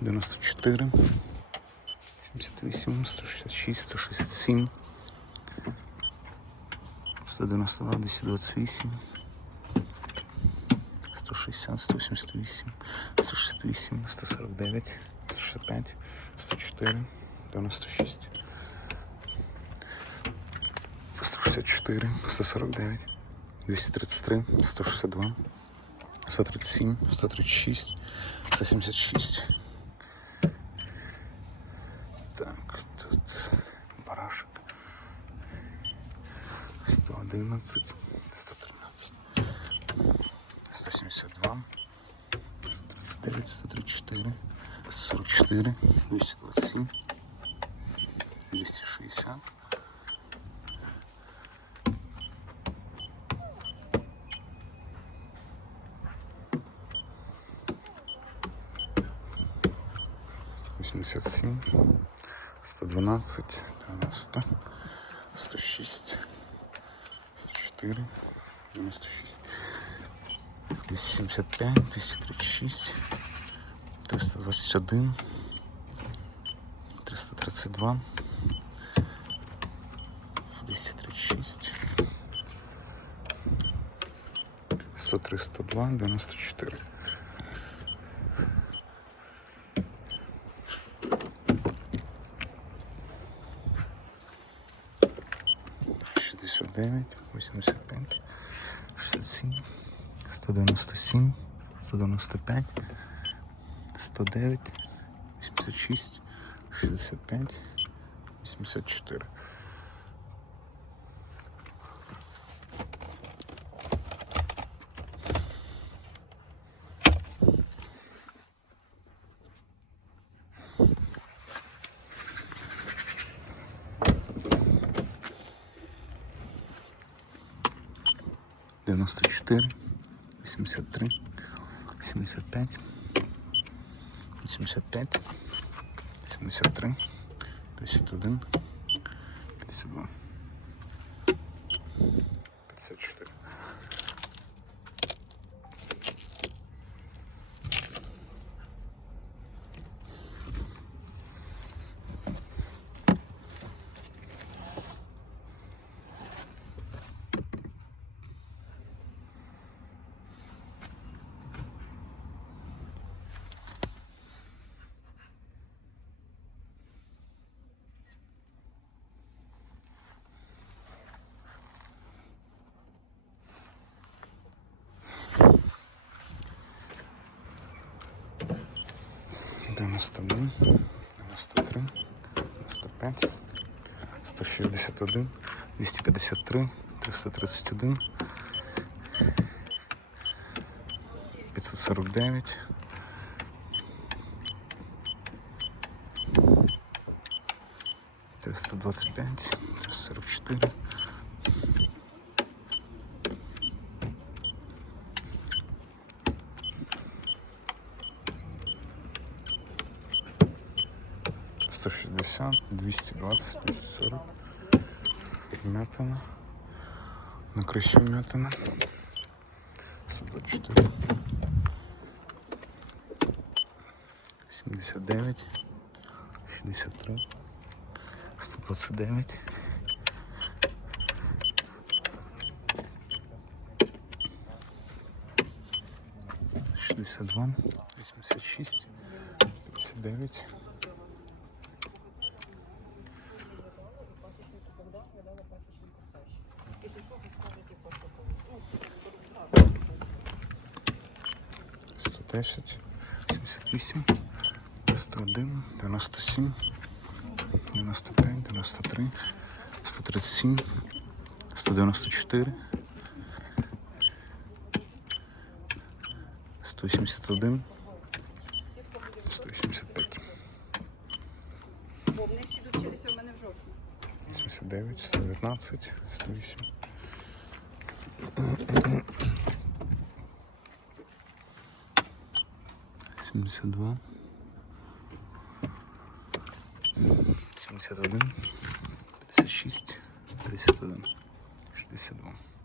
94, 78, 166, 167, 192, 228, 160, 188, 168, 149, 165, 104, 96, 164, 149, 233, 162, 137, 136, 176. 111, 113, 172, 139, 134, 144, 227, 260. Восемьдесят семь, сто двенадцать, 94, 96, 275, 236, 321, 332, 236, 103, 102, 94. 69, 85, 67, 197, 195, 109, 86, 65, 84. 94, 83, 75, 85, 73, 51, 52. 92, 93, 95, 161, 253, 331, 549. 325, 344. 160, 220, 240. Мятина. На крысю мятина. 124. 79. 63. 129. 62, 86, 59. 10, 78, 101, 97, 95, 93, 137, 194, 181, 185. Бо вони всі дочилися в мене в жовтні. 89, 119, 108. 72. 71, 56, 31, 62.